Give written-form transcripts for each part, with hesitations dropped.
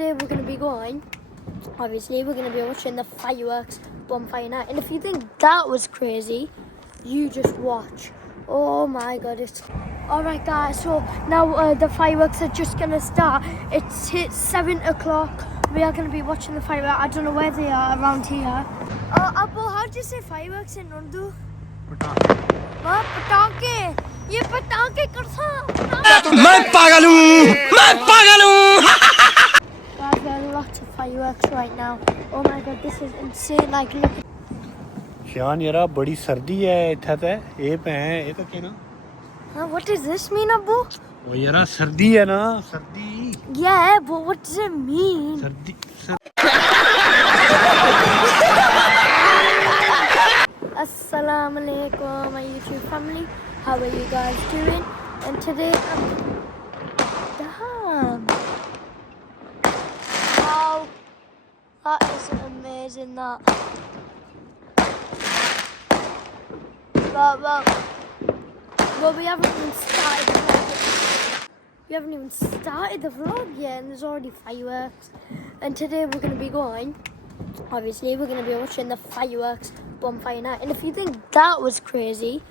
Today we're going to be going, obviously we're going to be watching the fireworks bonfire night, and if you think that was crazy, you just watch. Oh my god, it's alright guys, so now the fireworks are just going to start. It's hit 7 o'clock. We are going to be watching the fireworks. I don't know where they are around here. Abu, how do you say fireworks in Urdu? What? Patanke? ये पटाखे करसा मैं पागल हूँ Guys, there are lots of fireworks right now. Oh my god, this is insane. Like, look. शान यारा बड़ी सर्दी है इत्थे ते ये भैं ये तो क्या ना What does this mean, Abu? ओ यारा सर्दी है ना सर्दी Yeah, but what does it mean? सर्दी Assalamu alaikum, my YouTube family. How are you guys doing? And today damn. Wow. That is amazing, that. Well, we haven't even started the vlog. We haven't even started the vlog yet, and there's already fireworks. And today we're going to be going, obviously, we're going to be watching the fireworks bonfire night. And if you think that was crazy,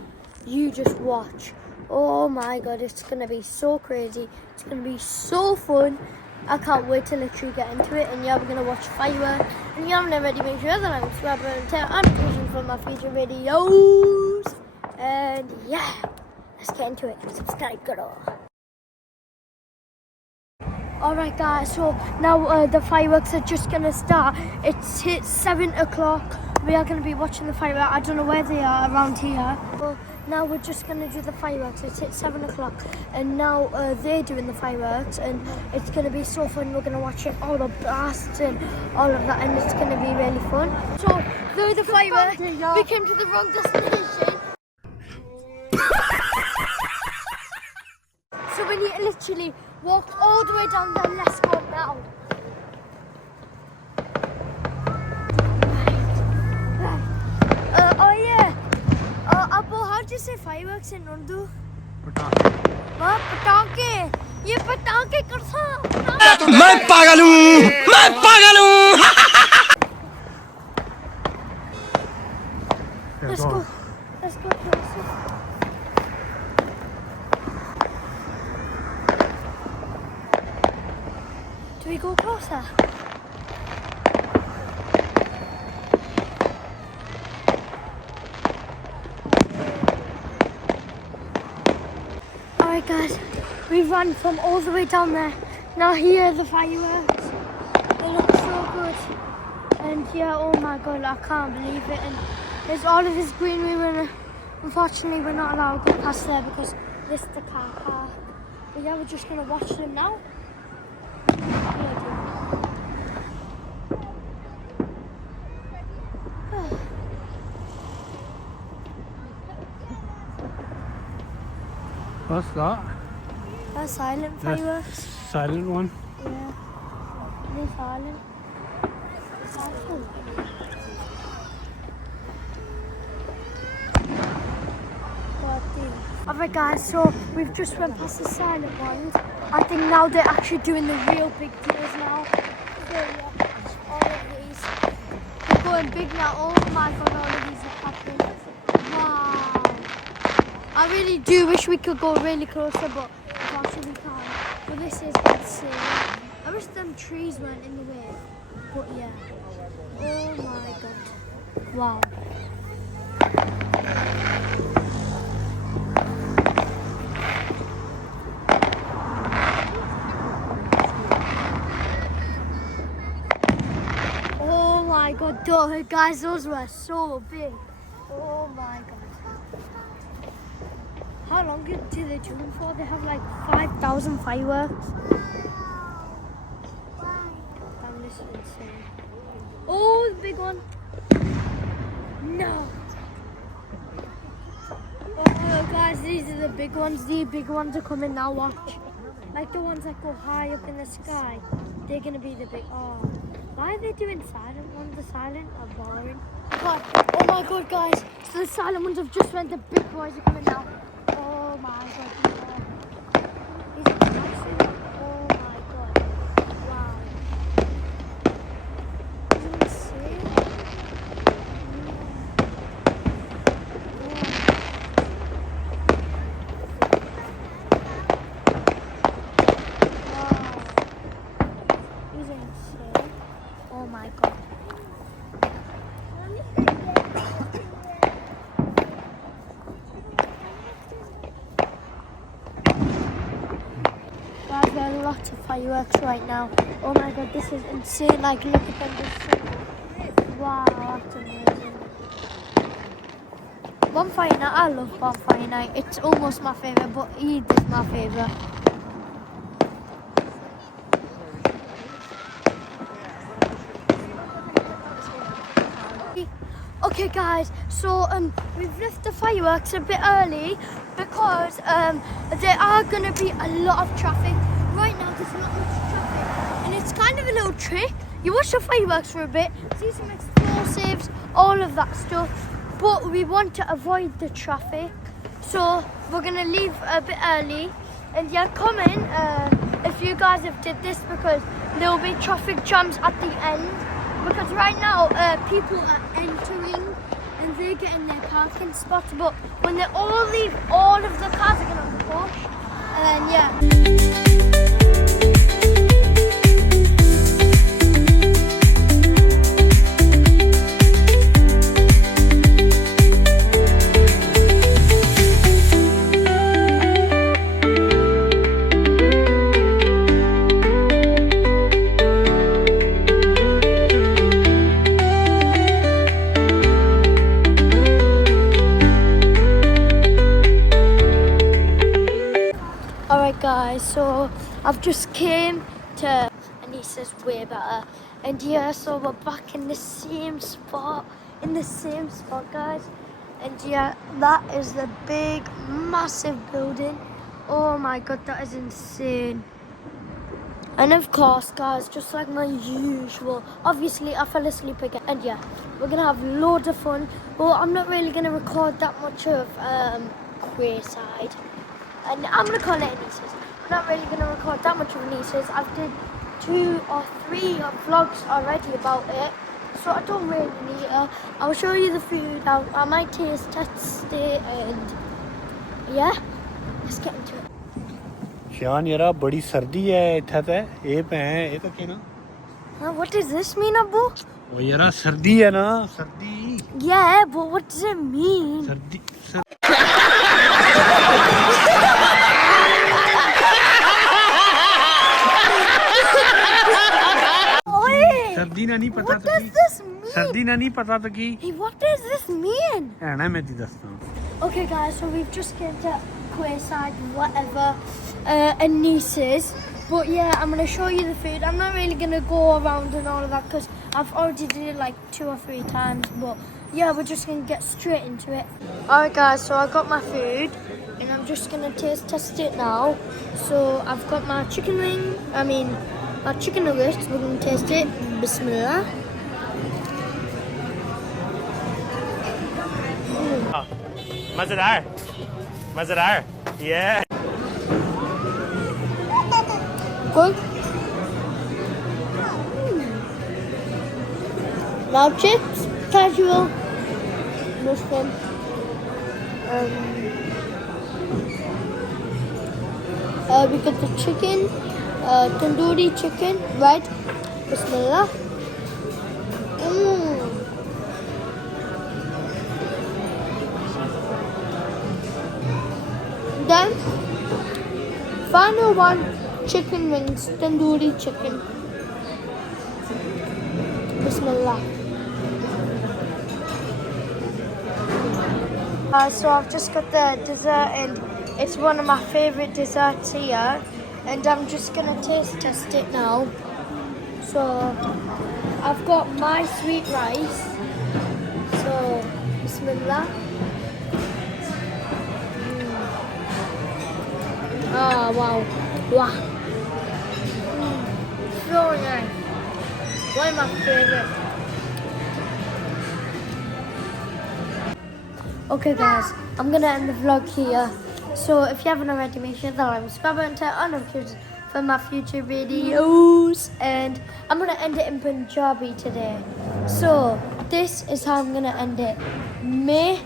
you just watch. Oh my god, it's going to be so crazy. It's going to be so fun. I can't wait to literally get into it. And yeah, we're going to watch fireworks. And if you haven't already, make sure that I'm subscribed and turn on notifications for my future videos. And yeah, let's get into it. Subscribe, girl. Alright guys, so now the fireworks are just going to start. It's hit 7 o'clock. We are going to be watching the fireworks. I don't know where they are around here. Well, now we're just going to do the fireworks. It's hit 7 o'clock and now they're doing the fireworks, and it's going to be so fun. We're going to watch it, all the blasts and all of that, and it's going to be really fun. So, through the fireworks, we came to the wrong destination. So we need to literally walk all the way down there. Let's go now. Oh yeah. Abu, how do you say fireworks in Urdu? What? Patanke? ये पटाखे करसा मैं पागल हूँ Let's go. Let's go closer. Do we go closer? Alright guys, we've run from all the way down there. Now here are the fireworks. They look so good. And yeah, oh my god, I can't believe it. And there's all of this greenery. Unfortunately, we're not allowed to go past there because this is the car park. But yeah, we're just going to watch them now. What's that? That's silent fireworks. Silent one. Yeah, they're silent. Alright guys, so we've just went past the silent ones. I think now they're actually doing the real big deals now. So yeah, all of these. They're going big now. Oh my god, all of these are popping. Wow. I really do wish we could go really closer, but unfortunately we can't. But this is insane. I wish them trees weren't in the way. But yeah. Oh my god. Wow. Oh my god, guys, those were so big. Oh my god. How long do they do them for? They have like 5,000 fireworks. Damn, this is insane. Oh, the big one. No. Oh, guys, these are the big ones. The big ones are coming now, watch. Like the ones that go high up in the sky. They're going to be the big... Oh. Why are they doing silent ones? The silent are boring. God. Oh my god, guys. So the silent ones have just went. The big boys are coming now. Oh my god. These are massive. Oh my god. Wow. insane. Oh my god. Guys, there are lots of fireworks right now. Oh my god, this is insane. Like, look at them just singing. Wow, that's amazing. Bonfire night, I love bonfire night. It's almost my favourite, but Eid is my favourite. Okay guys, so we've left the fireworks a bit early because there are going to be a lot of traffic. Right now there's not much traffic and it's kind of a little trick. You watch the fireworks for a bit, see some explosives, all of that stuff, but we want to avoid the traffic. So we're going to leave a bit early and yeah, comment if you guys have did this because there will be traffic jams at the end. Because right now, people are entering and they're getting their parking spots. But when they all leave, all of the cars are going to push. And then, yeah. Alright guys, so I've just came to Anissa's way better and yeah, so we're back in the same spot guys, and yeah, that is the big massive building. Oh my god, that is insane. And of course guys, just like my usual, obviously I fell asleep again and yeah, we're gonna have loads of fun. Well, I'm not really gonna record that much of Quayside. And I'm going to call it Anissa's. I'm not really going to record that much of Anissa's. I've did 2 or 3 vlogs already about it. So I don't really need it. I'll show you the food. I might taste test it and yeah, let's get into it. शान यारा बड़ी सर्दी है इत्थे ते ये भैं ये तो क्या ना What does this mean, Abu? ओ यारा सर्दी है ना सर्दी Yeah, but what does it mean? सर्दी सर्दी ना नहीं पता What does this mean? सर्दी ना नहीं पता तो की Hey, what does this mean? है ना मैं ती दसता हूं. Okay guys, so we've just came to Quayside, whatever, Anissa's. But yeah, I'm going to show you the food. I'm not really going to go around and all of that because I've already did it like 2 or 3 times. But yeah, we're just going to get straight into it. Alright guys, so I got my food and I'm just going to test it now. So I've got my chicken wing, my chicken nuggets. We're going to taste it. Bismillah. मजेदार मजेदार yeah Good. Now chips, casual, Muslim. We got the chicken, tandoori chicken, right? Bismillah. Then, final one, chicken wings, tandoori chicken. Bismillah. So I've just got the dessert and it's one of my favourite desserts here. And I'm just going to test it now. So I've got my sweet rice. So, Bismillah. Oh, wow. Wow. So nice. One of my favourite. Okay guys, I'm going to end the vlog here. So if you haven't already, make sure that like, subscribe and turn on notifications for my future videos. And I'm going to end it in Punjabi today. So this is how I'm going to end it. Me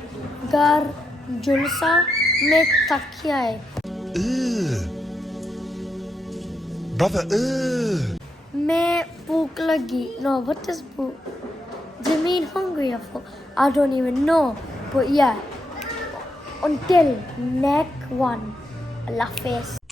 gar julsa me takya hai. Brother, मैं भूख लगी. No, what is भूख? Do you mean hungry or full? I don't even know. But yeah, until next one. Allah Hafiz.